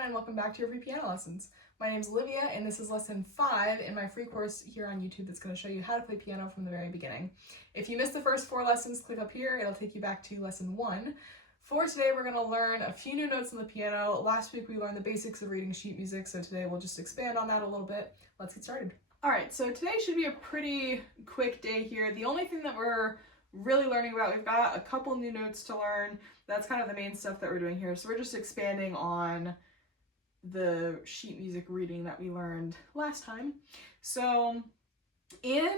everyone, and welcome back to your free piano lessons. My name is Olivia, and this is lesson 5 in my free course here on YouTube that's going to show you how to play piano from the very beginning. If you missed the first 4 lessons, click up here. It'll take you back to lesson 1. For today, we're going to learn a few new notes on the piano. Last week, we learned the basics of reading sheet music, so today we'll just expand on that a little bit. Let's get started. All right, so today should be a pretty quick day here. The only thing that we're really learning about, we've got a couple new notes to learn. That's kind of the main stuff that we're doing here. So we're just expanding on the sheet music reading that we learned last time. So in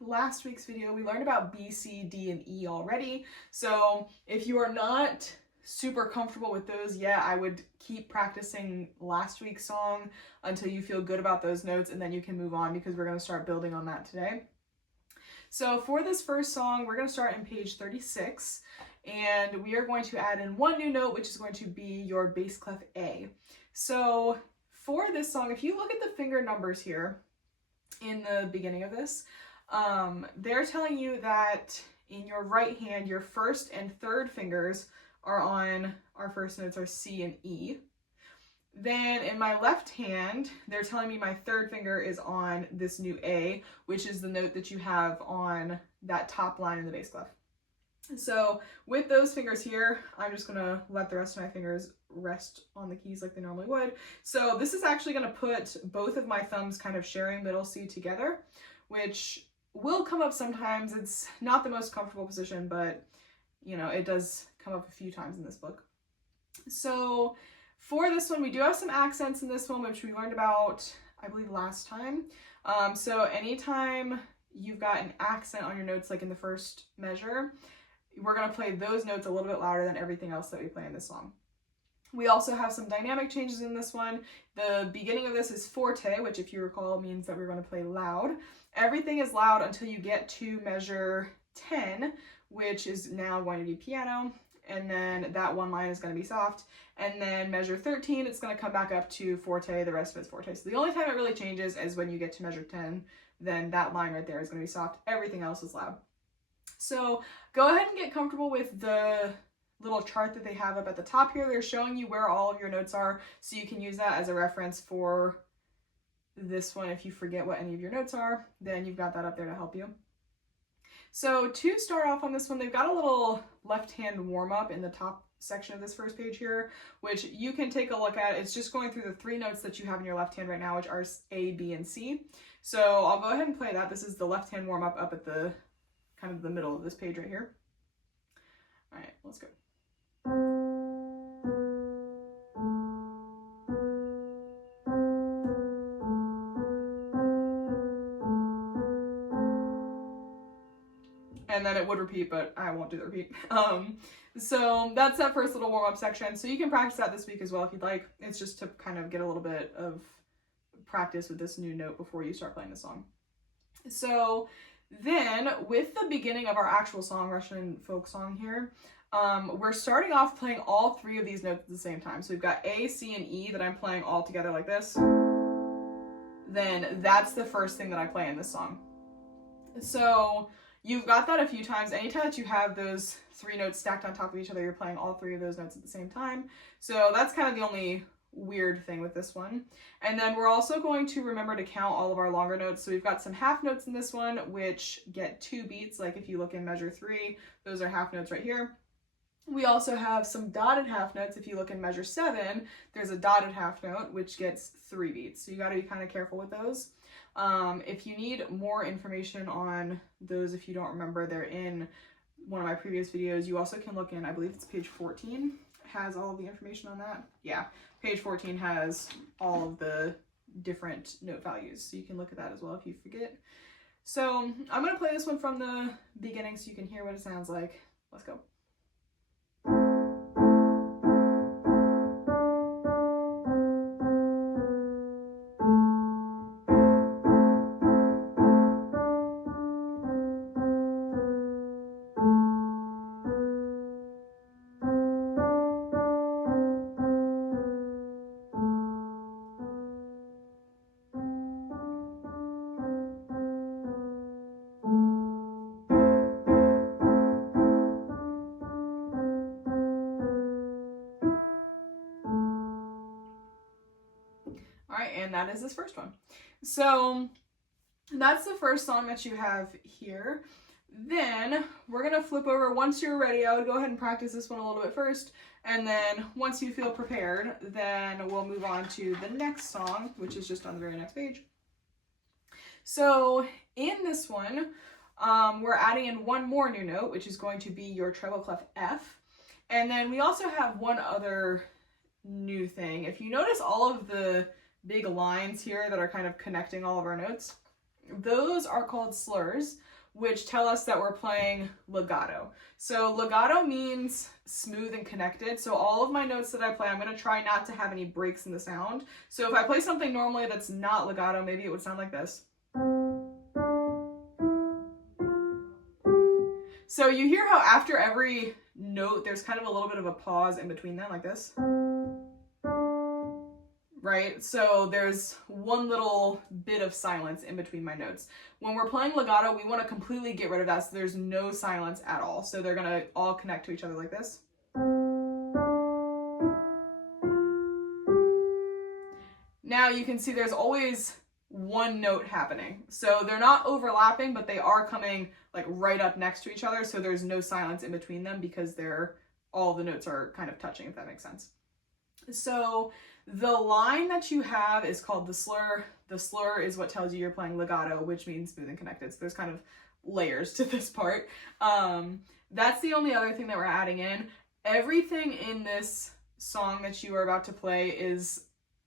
last week's video, we learned about B, C, D, and E already. So if you are not super comfortable with those yet, I would keep practicing last week's song until you feel good about those notes, and then you can move on because we're going to start building on that today. So for this first song, we're going to start in page 36, and we are going to add in one new note, which is going to be your bass clef A. So for this song, if you look at the finger numbers here in the beginning of this, they're telling you that in your right hand, your first and third fingers are on, our first notes are C and E. Then in my left hand, they're telling me my third finger is on this new A, which is the note that you have on that top line in the bass clef. So with those fingers here, I'm just going to let the rest of my fingers rest on the keys like they normally would. So this is actually going to put both of my thumbs kind of sharing middle C together, which will come up sometimes. It's not the most comfortable position, but you know, it does come up a few times in this book. So for this one, we do have some accents in this one, which we learned about, I believe, last time. So anytime you've got an accent on your notes, like in the first measure, we're going to play those notes a little bit louder than everything else that we play in this song. We also have some dynamic changes in this one. The beginning of this is forte, which if you recall means that we're going to play loud. Everything is loud until you get to measure 10, which is now going to be piano. And then that one line is going to be soft. And then measure 13, it's going to come back up to forte, the rest of it's forte. So the only time it really changes is when you get to measure 10, then that line right there is going to be soft. Everything else is loud. So go ahead and get comfortable with the little chart that they have up at the top here. They're showing you where all of your notes are, so you can use that as a reference for this one. If you forget what any of your notes are, then you've got that up there to help you. So to start off on this one, they've got a little left-hand warm-up in the top section of this first page here, which you can take a look at. It's just going through the 3 notes that you have in your left hand right now, which are A, B, and C. So I'll go ahead and play that. This is the left-hand warm-up up at the kind of the middle of this page right here. All right, let's go. And then it would repeat, but I won't do the repeat. So that's that first little warm-up section. So you can practice that this week as well if you'd like. It's just to kind of get a little bit of practice with this new note before you start playing the song. So then with the beginning of our actual song, Russian folk song here, we're starting off playing all 3 of these notes at the same time. So we've got A, C, and E that I'm playing all together like this. Then that's the first thing that I play in this song. So you've got that a few times. Anytime that you have those 3 notes stacked on top of each other, you're playing all 3 of those notes at the same time. So that's kind of the only weird thing with this one. And then we're also going to remember to count all of our longer notes. So we've got some half notes in this one, which get 2 beats. Like if you look in measure 3, those are half notes right here. We also have some dotted half notes. If you look in measure 7, there's a dotted half note, which gets 3 beats. So you got to be kind of careful with those. If you need more information on those, if you don't remember, they're in one of my previous videos. You also can look in, I believe it's page 14, has all of the information on that. Yeah, page 14 has all of the different note values, so you can look at that as well if you forget. So I'm going to play this one from the beginning so you can hear what it sounds like. Let's go. right, and that is this first one. So that's the first song that you have here. Then we're gonna flip over. Once you're ready, I would go ahead and practice this one a little bit first, and then once you feel prepared, then we'll move on to the next song, which is just on the very next page. So in this one, we're adding in one more new note, which is going to be your treble clef F. And then we also have one other new thing. If you notice all of the big lines here that are kind of connecting all of our notes, those are called slurs, which tell us that we're playing legato. So legato means smooth and connected. So all of my notes that I play, I'm going to try not to have any breaks in the sound. So if I play something normally that's not legato, maybe it would sound like this. So you hear how after every note, there's kind of a little bit of a pause in between them, like this. Right? So there's one little bit of silence in between my notes. When we're playing legato, we want to completely get rid of that so there's no silence at all. So they're going to all connect to each other like this. Now you can see there's always one note happening. So they're not overlapping, but they are coming like right up next to each other. So there's no silence in between them because all the notes are kind of touching, if that makes sense. So the line that you have is called the slur. The slur is what tells you you're playing legato, which means smooth and connected. So there's kind of layers to this part. That's the only other thing that we're adding in. Everything in this song that you are about to play is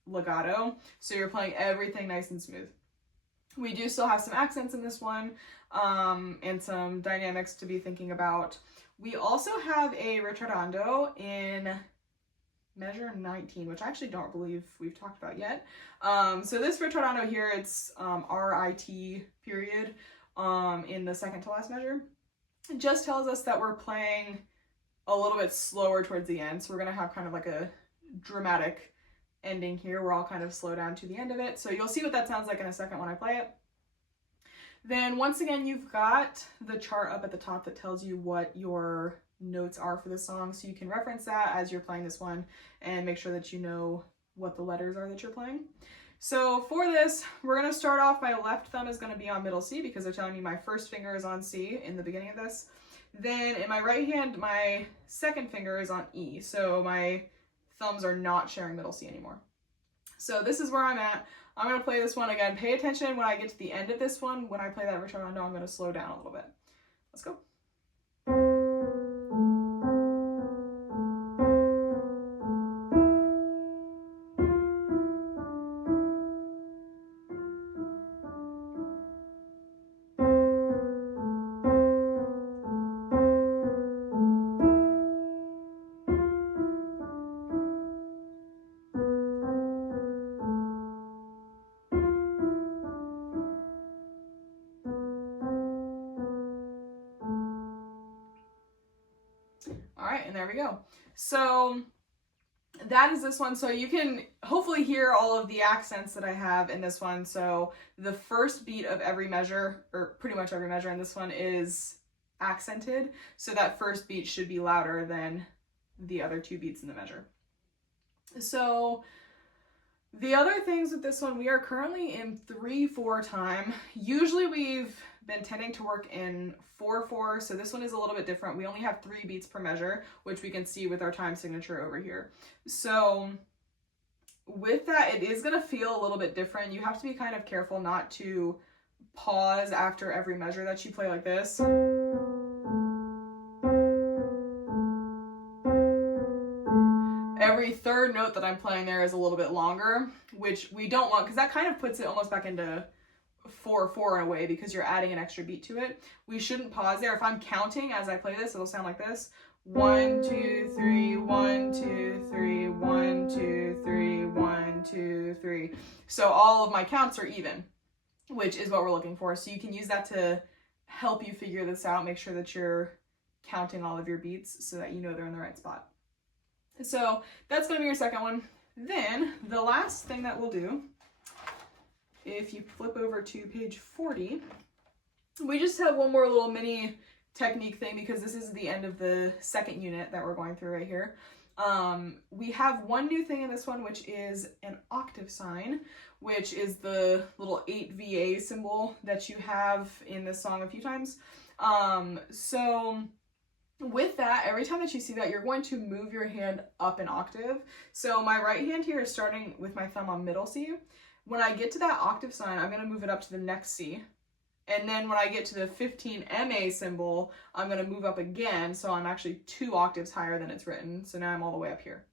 legato. So you're playing everything nice and smooth. We do still have some accents in this one, and some dynamics to be thinking about. We also have a ritardando in measure 19, which I actually don't believe we've talked about yet. So this ritardando here, it's R-I-T period in the second to last measure. It just tells us that we're playing a little bit slower towards the end. So we're going to have kind of like a dramatic ending here where I'll kind of slow down to the end of it. So you'll see what that sounds like in a second when I play it. Then once again, you've got the chart up at the top that tells you what your notes are for this song, so you can reference that as you're playing this one and make sure that you know what the letters are that you're playing. So for this, we're going to start off, my left thumb is going to be on middle C because they're telling me my first finger is on C in the beginning of this. Then in my right hand, my second finger is on E, so my thumbs are not sharing middle C anymore. So this is where I'm at. I'm going to play this one again. Pay attention when I get to the end of this one. When I play that ritardando, I'm going to slow down a little bit. Let's go. All right, and there we go. So that is this one. So you can hopefully hear all of the accents that I have in this one. So the first beat of every measure, or pretty much every measure in this one, is accented. So that first beat should be louder than the other two beats in the measure. So the other things with this one, we are currently in 3/4 time. Usually we've been tending to work in 4/4, so this one is a little bit different. We only have 3 beats per measure, which we can see with our time signature over here. So with that, it is going to feel a little bit different. You have to be kind of careful not to pause after every measure that you play like this. Every third note that I'm playing there is a little bit longer, which we don't want because that kind of puts it almost back into 4/4 in a way because you're adding an extra beat to it. We shouldn't pause there. If I'm counting as I play this, it'll sound like this. 1, 2, 3, 1, 2, 3, 1, 2, 3, 1, 2, 3. So all of my counts are even, which is what we're looking for. So you can use that to help you figure this out. Make sure that you're counting all of your beats so that you know they're in the right spot. So that's going to be your second one. Then the last thing that we'll do, if you flip over to page 40, we just have one more little mini technique thing because this is the end of the second unit that we're going through right here. We have one new thing in this one, which is an octave sign, which is the little 8VA symbol that you have in this song a few times. So with that, every time that you see that, you're going to move your hand up an octave. So my right hand here is starting with my thumb on middle C. When I get to that octave sign, I'm going to move it up to the next C. And then when I get to the 15 MA symbol, I'm going to move up again, so I'm actually 2 octaves higher than it's written. So now I'm all the way up here.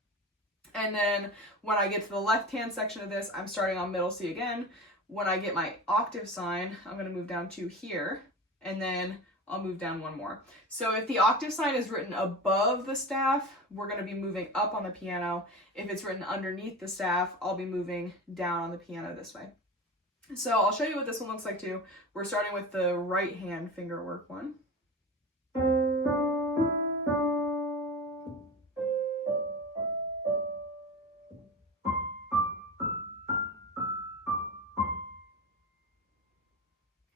And then when I get to the left-hand section of this, I'm starting on middle C again. When I get my octave sign, I'm going to move down to here, and then I'll move down one more. So if the octave sign is written above the staff, we're going to be moving up on the piano. If it's written underneath the staff, I'll be moving down on the piano this way. So I'll show you what this one looks like too. We're starting with the right hand finger work one.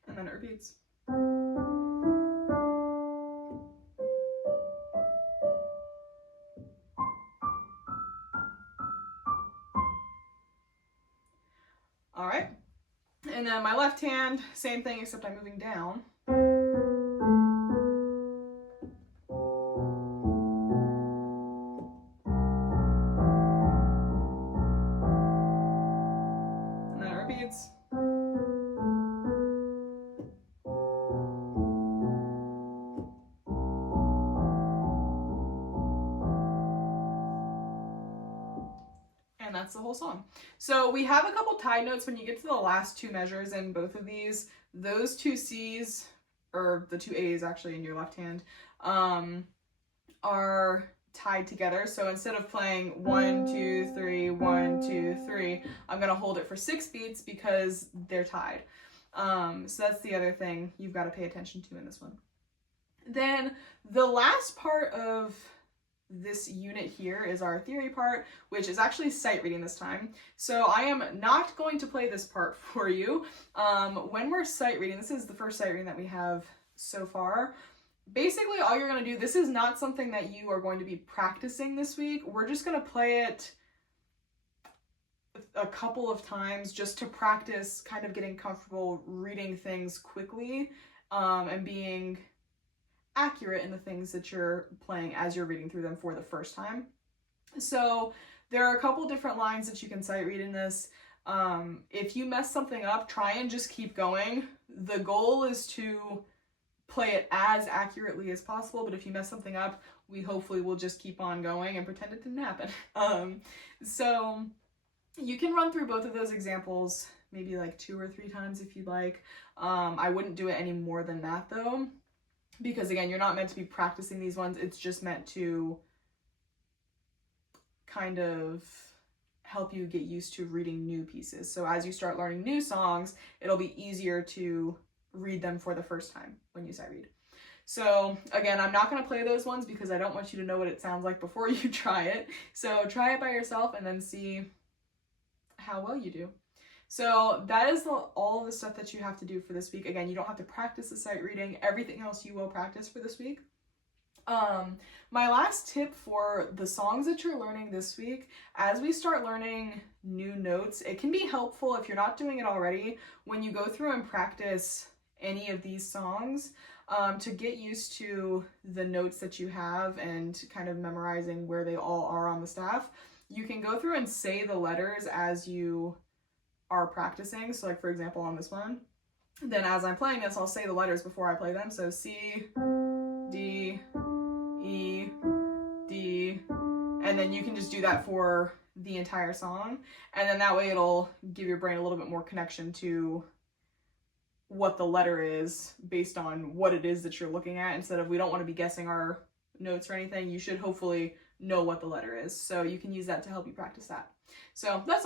And then it repeats. All right. And then my left hand, same thing, except I'm moving down. And then it repeats. And that's the whole song. So we have a couple tied notes when you get to the last 2 measures in both of these. Those 2 C's, or the 2 A's actually in your left hand, are tied together. So instead of playing 1, 2, 3, 1, 2, 3, I'm gonna hold it for 6 beats because they're tied. So that's the other thing you've got to pay attention to in this one. Then the last part of this unit here is our theory part, which is actually sight reading this time. So I am not going to play this part for you. When we're sight reading, this is the first sight reading that we have so far. Basically, all you're going to do, this is not something that you are going to be practicing this week. We're just going to play it a couple of times just to practice kind of getting comfortable reading things quickly and being accurate in the things that you're playing as you're reading through them for the first time. So there are a couple different lines that you can sight read in this. If you mess something up, try and just keep going. The goal is to play it as accurately as possible, but if you mess something up, we hopefully will just keep on going and pretend it didn't happen. So you can run through both of those examples maybe like 2 or 3 times if you'd like. I wouldn't do it any more than that though, because again, you're not meant to be practicing these ones. It's just meant to kind of help you get used to reading new pieces. So as you start learning new songs, it'll be easier to read them for the first time when you sight read. So again, I'm not going to play those ones because I don't want you to know what it sounds like before you try it. So try it by yourself and then see how well you do. So that is all of the stuff that you have to do for this week. Again, you don't have to practice the sight reading. Everything else you will practice for this week. My last tip for the songs that you're learning this week, as we start learning new notes, it can be helpful if you're not doing it already, when you go through and practice any of these songs, to get used to the notes that you have and kind of memorizing where they all are on the staff. You can go through and say the letters as you are practicing. So like for example on this one, then as I'm playing this, I'll say the letters before I play them. So C, D, E, D, and then you can just do that for the entire song. And then that way it'll give your brain a little bit more connection to what the letter is based on what it is that you're looking at. Instead of, we don't want to be guessing our notes or anything, you should hopefully know what the letter is. So you can use that to help you practice that. So that's